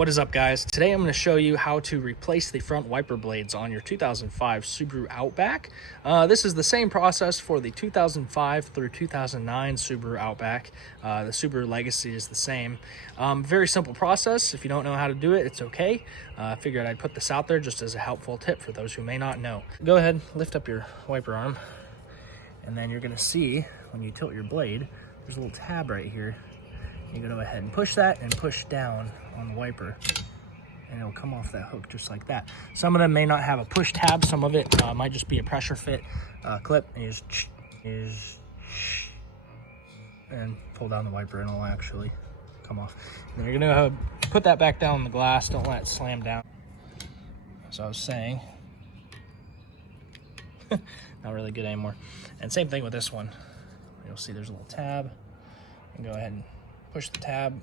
What is up, guys? Today I'm going to show you how to replace the front wiper blades on your 2005 Subaru Outback. This is the same process for the 2005 through 2009 Subaru Outback. The Subaru Legacy is the same. Very simple process. If you don't know how to do it, it's okay. I figured I'd put this out there just as a helpful tip for those who may not know. Go ahead, lift up your wiper arm, and then you're going to see when you tilt your blade, there's a little tab right here. You go ahead and push that and push down on the wiper, and it'll come off that hook just like that. Some of them may not have a push tab. Some of it might just be a pressure fit clip, and you just and pull down the wiper and it'll actually come off. And then you're gonna put that back down on the glass. Don't let it slam down. As I was saying, not really good anymore. And same thing with this one. You'll see there's a little tab, and go ahead and push the tab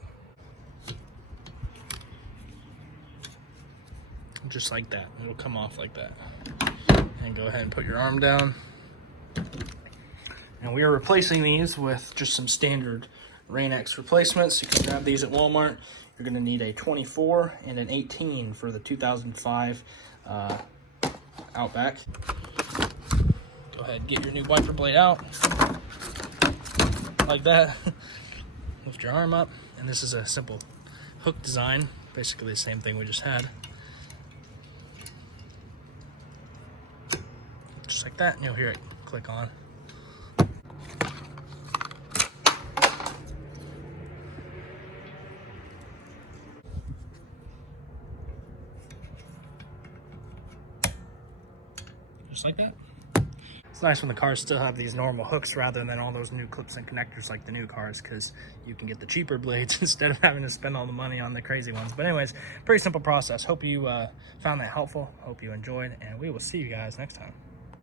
just like that. It'll come off like that. And go ahead and put your arm down. And we are replacing these with just some standard Rain-X replacements. You can grab these at Walmart. You're going to need a 24 and an 18 for the 2005 Outback. Go ahead and get your new wiper blade out like that. Lift your arm up, and this is a simple hook design, basically the same thing we just had. Just like that, and you'll hear it click on. Just like that. It's nice when the cars still have these normal hooks rather than all those new clips and connectors like the new cars, because you can get the cheaper blades instead of having to spend all the money on the crazy ones. But anyways, pretty simple process. Hope you found that helpful. Hope you enjoyed, and we will see you guys next time.